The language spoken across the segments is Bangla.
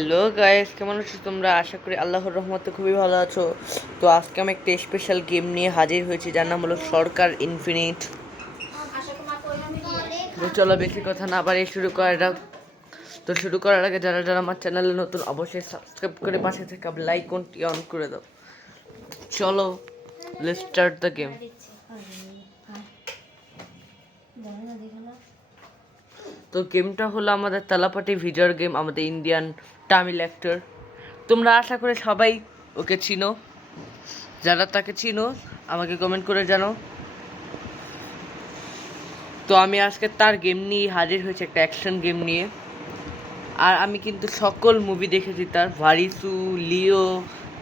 হ্যালো গাইস, কেমন আছো তোমরা? আশা করি আল্লাহর রহমতে খুবই ভালো আছো। তো আজকে আমি একটা স্পেশাল গেম নিয়ে হাজির হয়েছি, যার নাম হলো সরকার ইনফিনিট। তো চলো বেশি কথা না বাড়িয়ে শুরু করার আগে যারা যারা আমার চ্যানেলে নতুন অবশ্যই সাবস্ক্রাইব করে পাশে থেকে লাইক অন করে দাও। চলো লেটস স্টার্ট দ্য গেম। তো গেমটা হলো আমাদের তালাপাটি ভিডিওর গেম, আমাদের ইন্ডিয়ান তামিল অ্যাক্টর। তোমরা আশা করে সবাই ওকে চিনো। যারা তাকে চিনো আমাকে কমেন্ট করে জানো। তো আমি আজকে তার গেম নিয়ে হাজির হয়েছি, একটা অ্যাকশন গেম নিয়ে। আর আমি কিন্তু সকল মুভি দেখেছি তার, ভারিসু, লিও,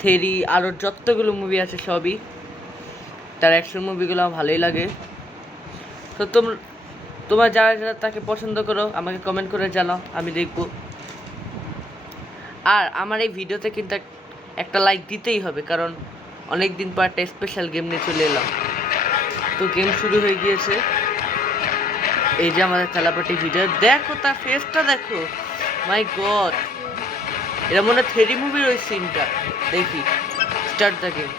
থেরি, আরও যতগুলো মুভি আছে সবই। তার অ্যাকশন মুভিগুলো আমার ভালোই লাগে। তো তোমরা যারা যারা তাকে পছন্দ করো আমাকে কমেন্ট করে জানাও, আমি দেখব। আর আমার এই ভিডিওতে কিন্তু একটা লাইক দিতেই হবে, কারণ অনেক দিন পর একটা স্পেশাল গেম নিয়ে চলে এলাম। তো গেম শুরু হয়ে গিয়েছে। এই যে আমাদের তেলাপাটি ভিডিও, দেখো তার ফেসটা দেখো, মাই গড, এটা মনে হয় থেরি মুভির ওই সিনটা। দেখি, স্টার্ট দ্য গেম।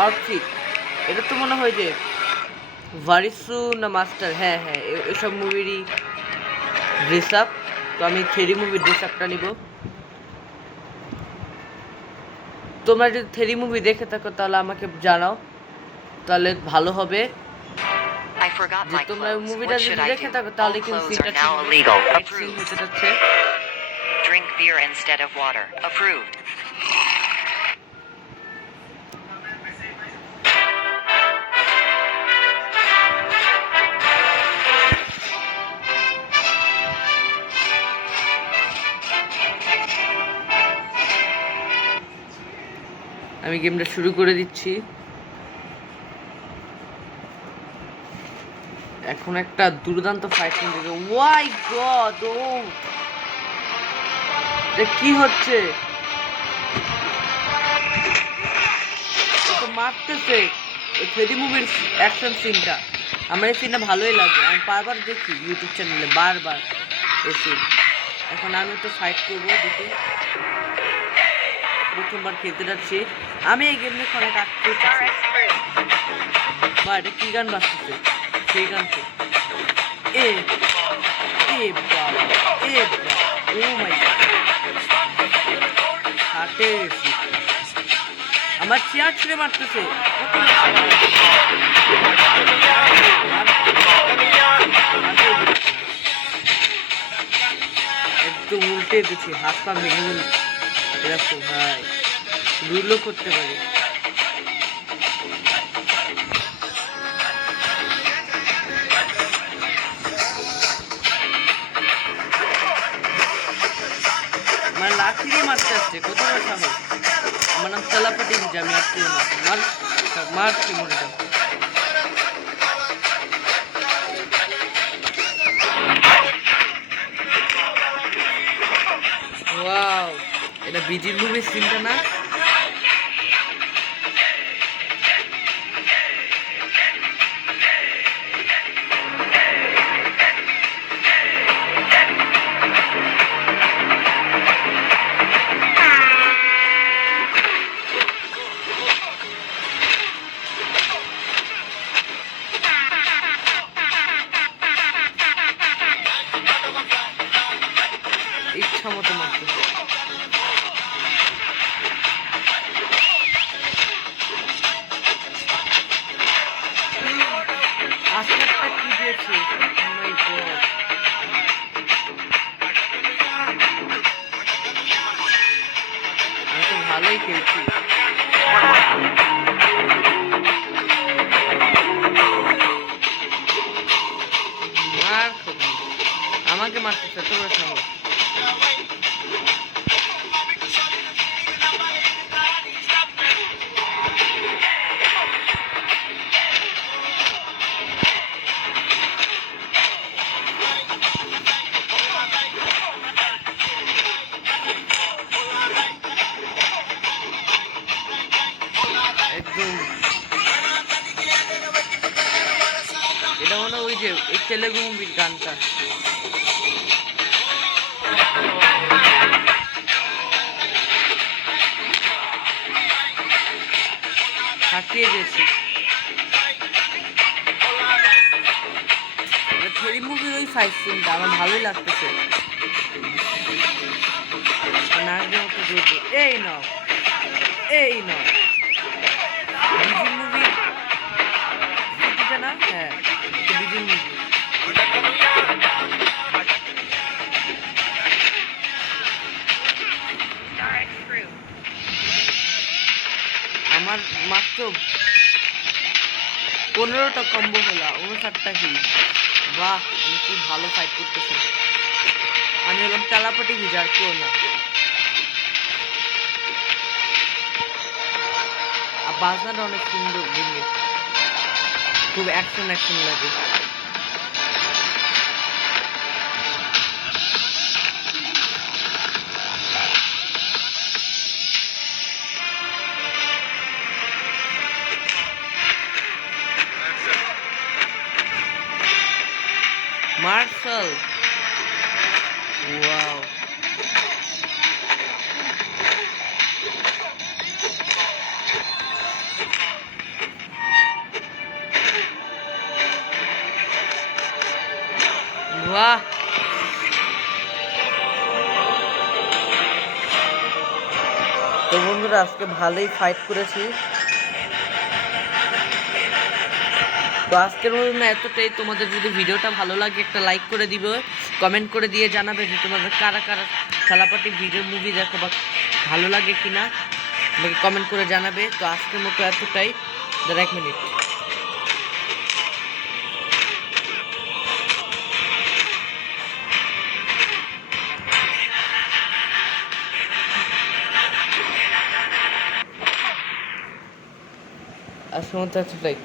আউটফিট, এটা তো মনে হয় যে ভারিসু না মাস্টার, হ্যাঁ হ্যাঁ এসব মুভিরই ড্রেস আপ। তো আমি থেরি মুভির ড্রেস আপটা নিব। তোমরা যদি থেরি মুভি দেখে থাকো তাহলে আমাকে জানাও, তাহলে ভালো হবে। যে তোমরা মুভিটা যদি দেখে থাকো তাহলে কিন্তু সিনটা ঠিক হতে যাচ্ছে। Drink beer instead of water. Approved. আমি গেমটা শুরু করে দিচ্ছি। এখন একটা দুর্দান্ত ফাইট দেখো। ওয়াই গড, ও কি হচ্ছে? তো মারতেছে থেরি মুভির অ্যাকশন সিনটা। আমার এই সিনটা ভালোই লাগে, আমি বারবার দেখি ইউটিউব চ্যানেলে, বারবার এই সিন। এখন আমি তো ফাইট করবো, দেখি। প্রথমবার খেলতে যাচ্ছি আমি এই গেম নিয়ে অনেক আটকে যাচ্ছি। বা এটা কি গান বাজতেছে? সেই গান তো এ এ বাবা, এ বাবা, ও মাই গড, হাতে আমার চেয়ার ছুঁড়ে মারতেছে। একদম উল্টে দিচ্ছি, হাত পা ভেঙে এরকম ভাই, রুলও করতে পারি। আমার লাঠি দিয়ে মারতে আসছে, কত বড় সাহস! আমার নাম তেলাপাটি, আমি আসছি না, মারছি মরে যাও। ওয়াও, এটা বিজির মুভির সিনটা না? ইচ্ছা মতো মারতেছে। আজকেরটা কি দিয়েছে? Oh my God! আমি তো ভালোই খেলছি। মার খাবি, আমাকে মারতেছে, এত বড় সাহস! একদম, এটা মনে হয় ওই যে এই তেলেগু মুভির গানটা। পেয়ে গেছি। থেরি মুভির ওই ফাইট সিনটা আমার ভালোই লাগতেছে। নায়কদের মতো জোর। এই নাও, এই নাও। বিজির মুভি ছুটিটা না? হ্যাঁ, বিজির মুভি। আমার মাত্র 15টা কম্বো হলো, 59টা হিল। বাহ, আমি খুব ভালো ফাইট করতেছি। আমি হলাম তেলাপাটি ভিজার, কেউ না। আর বাজনাটা অনেক সুন্দর, বুঝলি, খুব অ্যাকশন লাগে। Martial, wow. বাহ, তো বন্ধুরা আজকে ভালোই ফাইট করেছি। তো আজকের মতো এতটাই। তোমাদের যদি ভিডিওটা ভালো লাগে একটা লাইক করে দিবে, কমেন্ট করে দিয়ে জানাবে যে তোমাদের কারা কারা খেলাপাটি ভিডিও মুভি দেখো বা ভালো লাগে কিনা, আমাকে কমেন্ট করে জানাবে। তো আজকের মতো এতটাই। 1 মিনিট। আজকের মতো এতটাই।